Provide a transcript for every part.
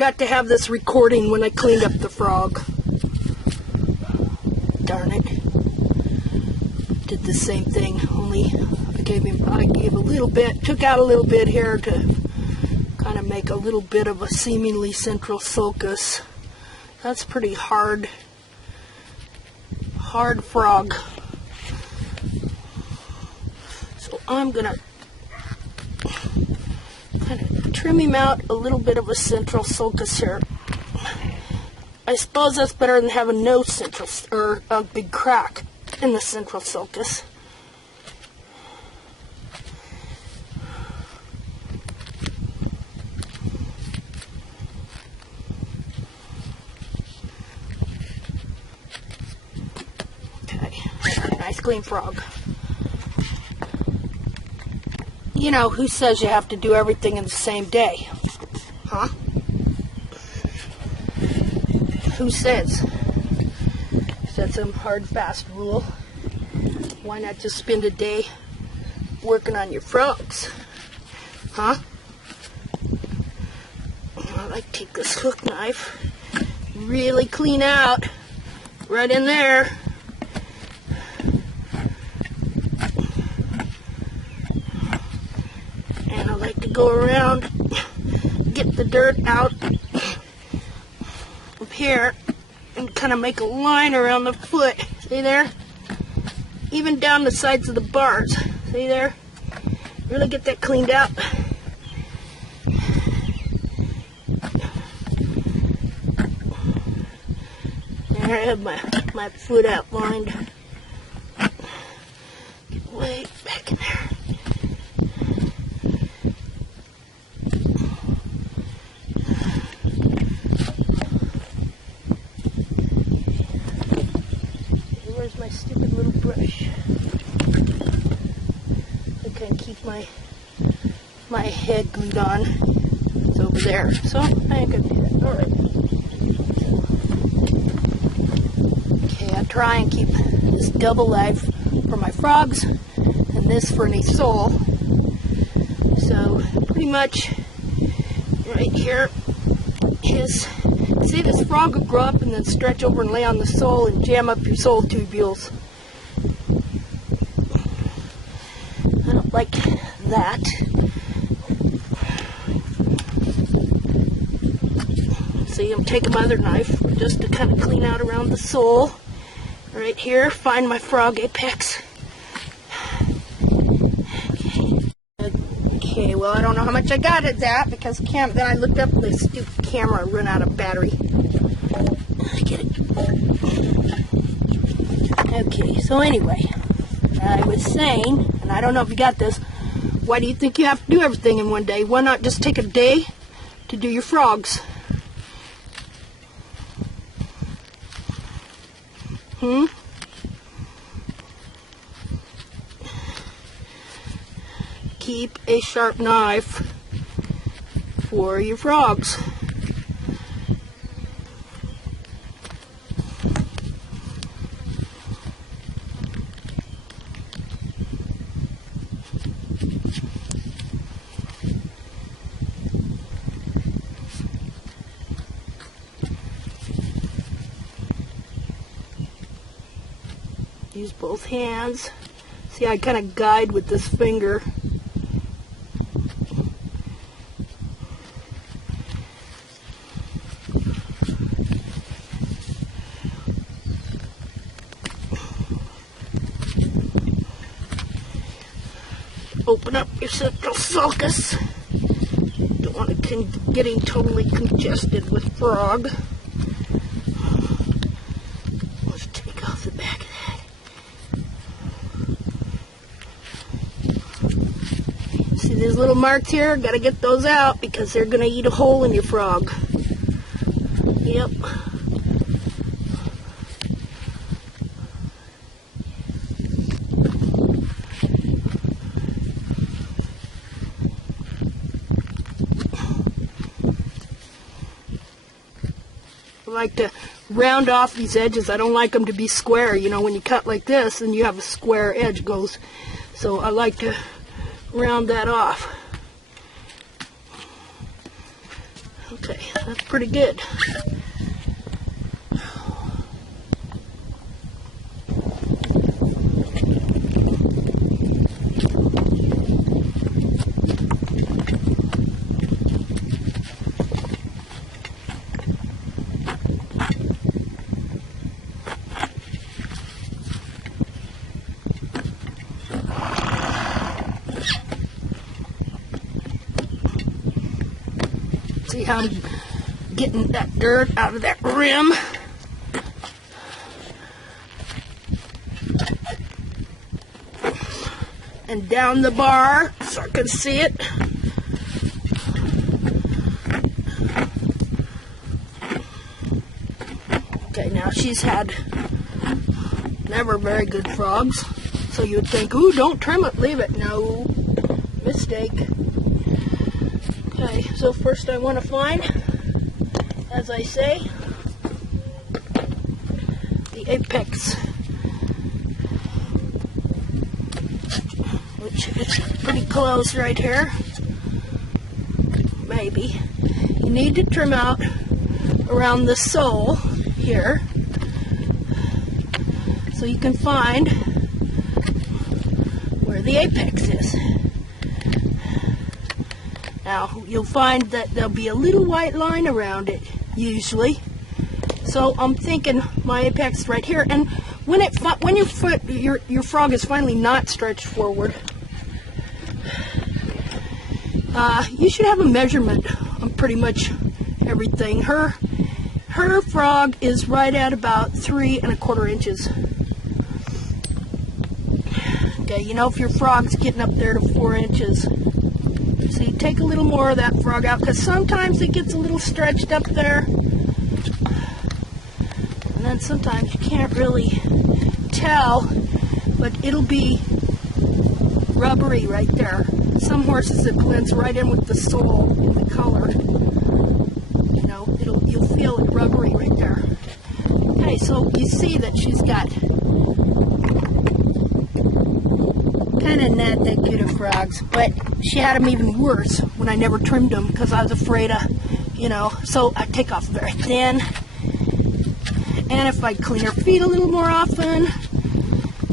forgot to have this recording when I cleaned up the frog. Darn it. Did the same thing, only I gave a little bit, took out a little bit here to kind of make a little bit of a seemingly central sulcus. That's pretty hard frog. So I'm gonna kind of trim him out a little bit of a central sulcus here. I suppose that's better than having no central, or a big crack in the central sulcus. Okay, nice clean frog. You know, who says you have to do everything in the same day? Huh? Who says? Is that some hard, fast rule? Why not just spend a day working on your frogs? Huh? I like to take this hook knife, really clean out right in there. And I like to go around, get the dirt out of here, and kind of make a line around the foot. See there? Even down the sides of the bars. See there? Really get that cleaned out. There I have my foot outlined. Get way back in there. Where's my stupid little brush? I can't keep my head glued on. It's over there. So I ain't gonna do that. Alright. Okay, I try and keep this double life for my frogs and this for any sole. So pretty much right here is, see, this frog will grow up and then stretch over and lay on the sole and jam up your sole tubules. I don't like that. See, I'm taking my other knife just to kind of clean out around the sole. Right here, find my frog apex. Okay, well, I don't know how much I got at that because then I looked up and the stupid camera run out of battery. I get it. Okay, so anyway, I was saying, and I don't know if you got this, why do you think you have to do everything in one day? Why not just take a day to do your frogs? Keep a sharp knife for your frogs. Use both hands. See, I kind of guide with this finger. Open up your central sulcus. Don't want it getting totally congested with frog. Let's take off the back of that. See these little marks here? Gotta get those out because they're gonna eat a hole in your frog. Yep. I like to round off these edges. I don't like them to be square. You know, when you cut like this, then you have a square edge goes. So I like to round that off. Okay, that's pretty good. See how I'm getting that dirt out of that rim. And down the bar so I can see it. Okay, now she's had never very good frogs. So you would think, ooh, don't trim it, leave it. No, mistake. Okay, so first I want to find, as I say, the apex, which is pretty close right here. Maybe. You need to trim out around the sole here so you can find where the apex is. Now, you'll find that there'll be a little white line around it, usually. So I'm thinking my apex right here. And when your frog is finally not stretched forward, you should have a measurement on pretty much everything. Her frog is right at about 3 1/4 inches. Okay, you know, if your frog's getting up there to 4 inches. So you take a little more of that frog out, because sometimes it gets a little stretched up there. And then sometimes you can't really tell, but it'll be rubbery right there. Some horses it blends right in with the sole in the color. You know, you'll feel it rubbery right there. Okay, so you see that she's got kind of not that good of frogs, but she had them even worse when I never trimmed them because I was afraid of, you know, so I take off very thin. And if I clean her feet a little more often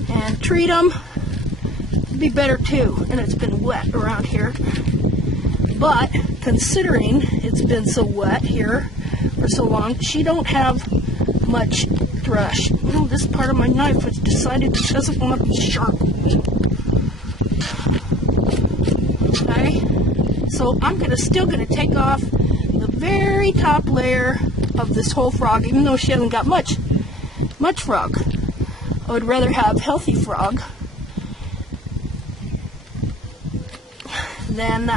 and treat them, it'd be better too. And it's been wet around here. But considering it's been so wet here for so long, she don't have much thrush. You know, this part of my knife has decided it doesn't want to be sharp. Okay, so I'm still gonna take off the very top layer of this whole frog, even though she hasn't got much frog. I would rather have healthy frog than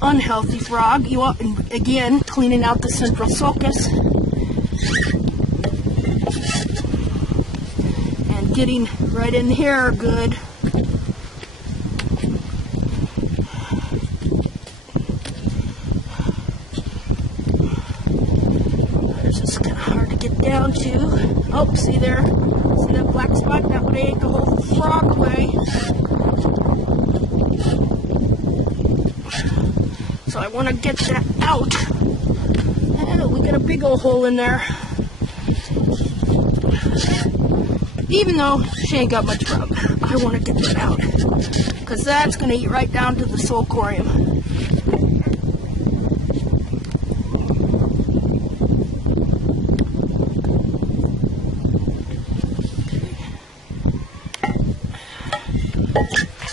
unhealthy frog. You want, again, cleaning out the central sulcus and getting right in here good. Down to, oh, see there, see that black spot? That would aid the whole frog away. So I want to get that out. And we got a big old hole in there. Even though she ain't got much frog, I want to get that out, because that's going to eat right down to the sulcorium.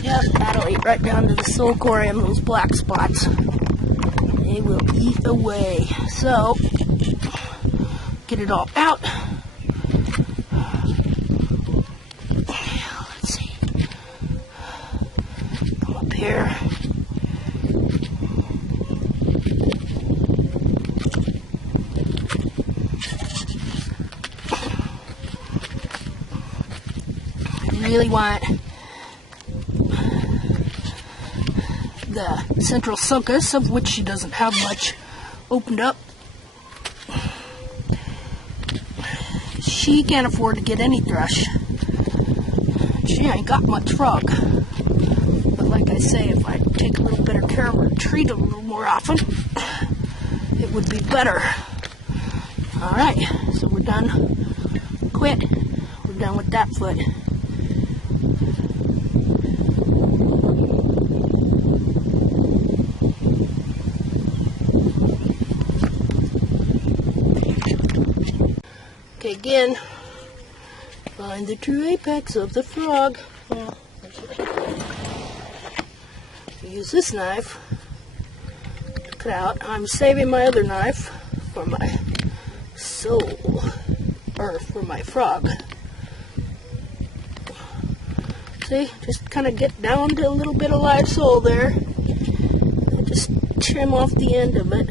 Yep, that'll eat right down to the sulcorium, those black spots. They will eat away. So, get it all out. Let's see. Come up here. I really want the central sulcus, of which she doesn't have much, opened up. She can't afford to get any thrush. She ain't got much frog. But like I say, if I take a little better care of her, treat her a little more often, it would be better. Alright, so we're done. Quit. We're done with that foot. Okay, again, find the true apex of the frog. Use this knife to cut out. I'm saving my other knife for my sole, or for my frog. See, just kind of get down to a little bit of live sole there. And just trim off the end of it.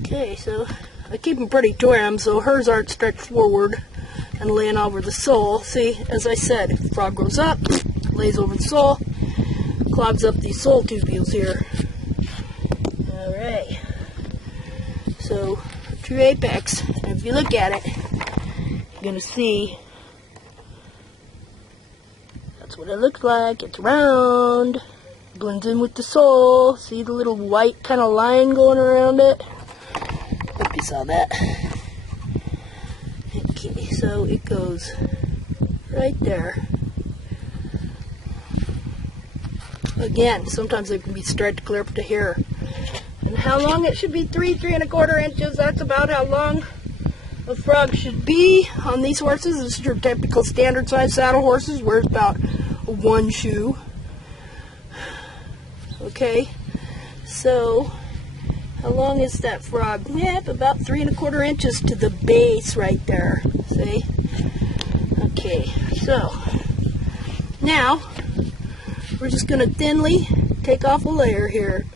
Okay, so I keep them pretty trim so hers aren't stretched forward and laying over the sole. See, as I said, if the frog grows up, lays over the sole, clogs up these sole tubules here. Alright, so true apex, and if you look at it, you're going to see that's what it looks like. It's round, blends in with the sole. See the little white kind of line going around it? Hope you saw that. Okay, so it goes right there. Again, sometimes they can be stretched clear up to here. And how long it should be? 3.25 inches. That's about how long a frog should be on these horses. This is your typical standard size saddle horses, where it's about 1 shoe. Okay, so how long is that frog? Yeah, about 3.25 inches to the base right there. See? Okay, so now we're just going to thinly take off a layer here.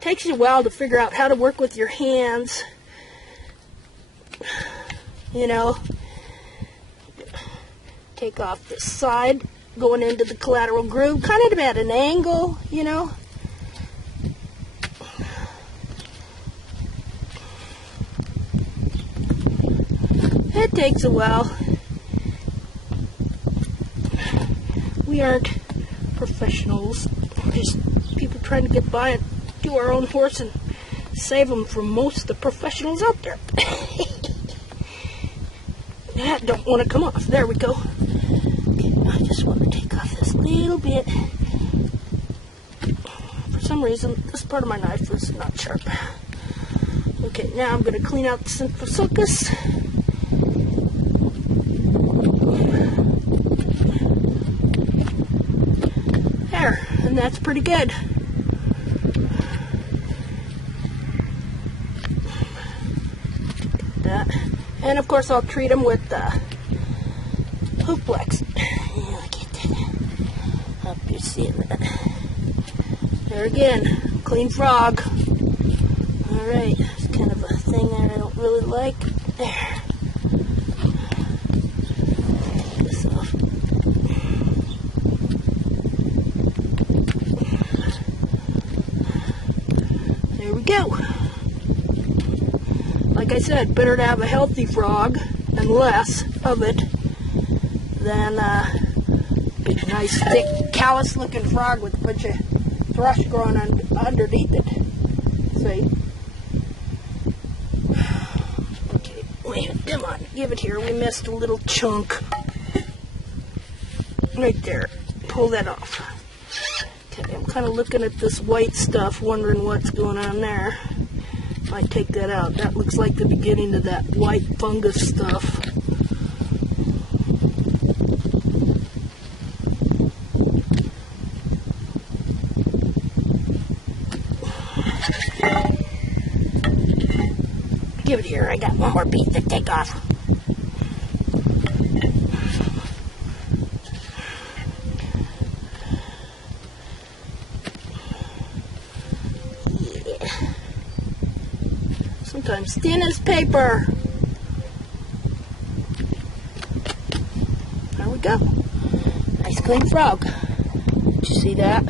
Takes you a while to figure out how to work with your hands. You know, take off this side going into the collateral groove, kind of at an angle, you know. It takes a while. We aren't professionals. We're just people trying to get by and do our own horse and save them from most of the professionals out there. That don't want to come off. There we go. Okay, I just want to take off this little bit. For some reason, this part of my knife is not sharp. Okay, now I'm going to clean out the central sulcus. There, and that's pretty good. And of course I'll treat them with hoof flex. Yeah, get that up, you're seeing that. There again, clean frog. Alright, it's kind of a thing that I don't really like. There. Take this off. There we go. Like I said, better to have a healthy frog and less of it than a big, nice, thick, callous-looking frog with a bunch of thrush growing underneath it. See? Okay, wait, come on, give it here. We missed a little chunk. Right there. Pull that off. Okay, I'm kind of looking at this white stuff, wondering what's going on there. I take that out. That looks like the beginning of that white fungus stuff. Give it here. I got one more piece to take off. Sometimes thin as paper. There we go. Nice clean frog. Did you see that?